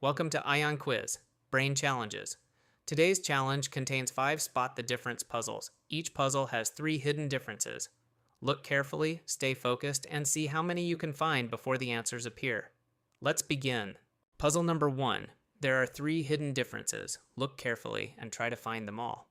Welcome to Ayan Quiz, Brain Challenges. Today's challenge contains 5 spot the difference puzzles. Each puzzle has 3 hidden differences. Look carefully, stay focused, and see how many you can find before the answers appear. Let's begin. Puzzle number 1. There are 3 hidden differences. Look carefully and try to find them all.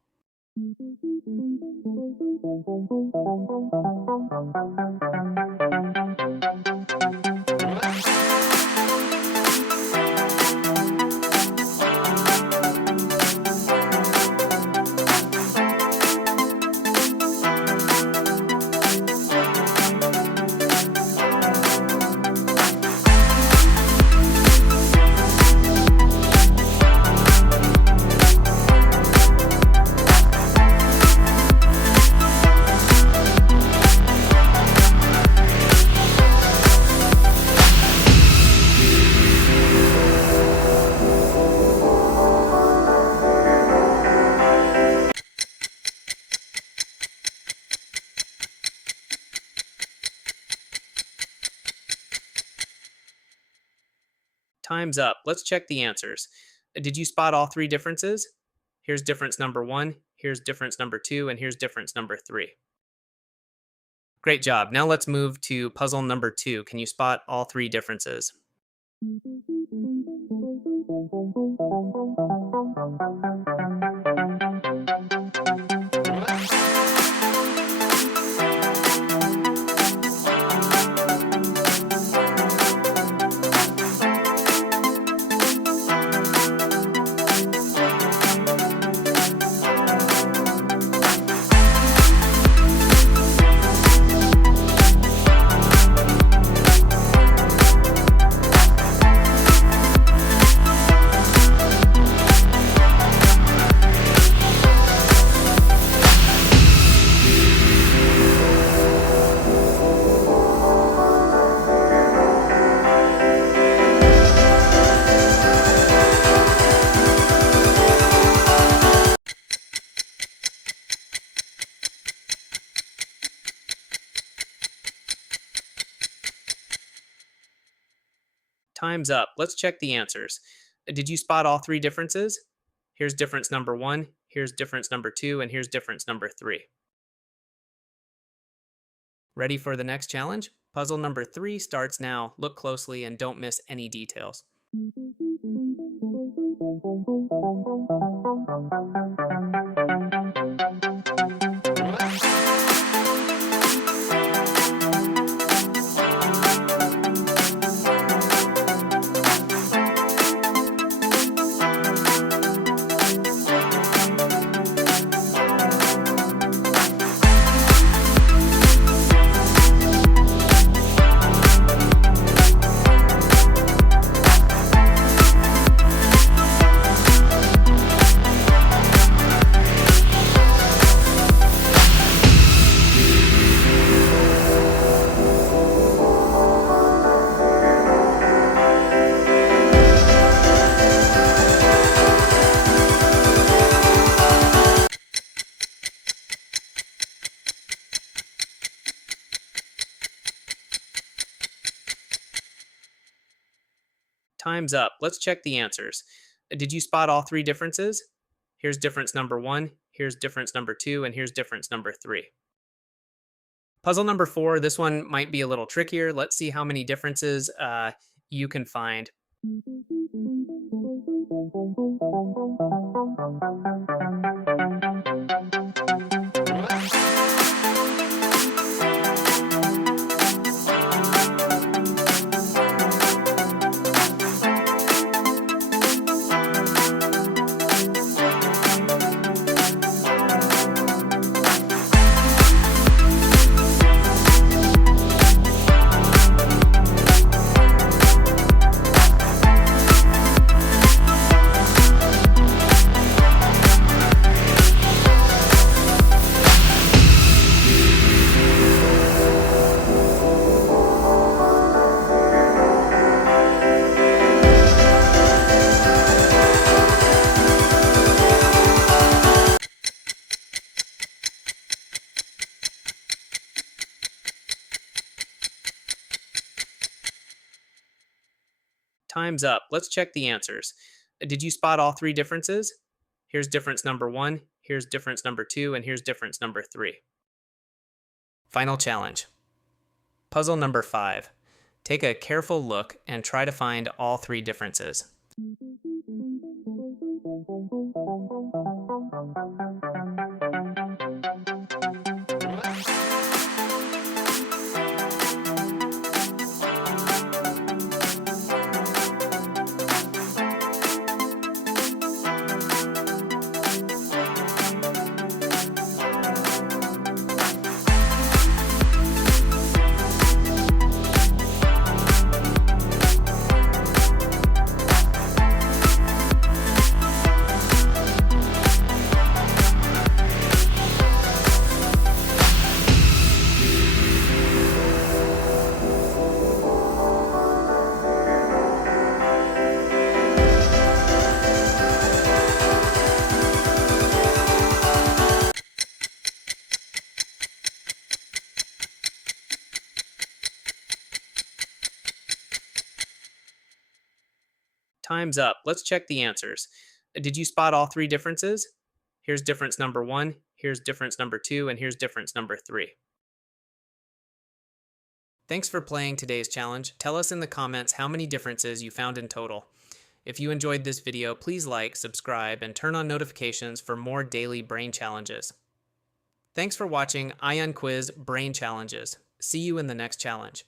Time's up. Let's check the answers. Did you spot all 3 differences? Here's difference number 1, here's difference number 2, and here's difference number 3. Great job. Now let's move to puzzle number 2. Can you spot all 3 differences? Time's up. Let's check the answers. Did you spot all 3 differences? Here's difference number 1, here's difference number 2, and here's difference number 3. Ready for the next challenge? Puzzle number 3 starts now. Look closely and don't miss any details. Time's up. Let's check the answers. Did you spot all 3 differences? Here's difference number 1, here's difference number 2, and here's difference number 3. Puzzle number 4, this one might be a little trickier. Let's see how many differences you can find. Time's up. Let's check the answers. Did you spot all three differences? Here's difference number one, here's difference number two, and here's difference number three. Final challenge. Puzzle number 5. Take a careful look and try to find all three differences. Time's up. Let's check the answers. Did you spot all three differences? Here's difference number one, here's difference number two, and here's difference number three. Thanks for playing today's challenge. Tell us in the comments how many differences you found in total. If you enjoyed this video, please like, subscribe, and turn on notifications for more daily brain challenges. Thanks for watching Ayan Quiz Brain Challenges. See you in the next challenge.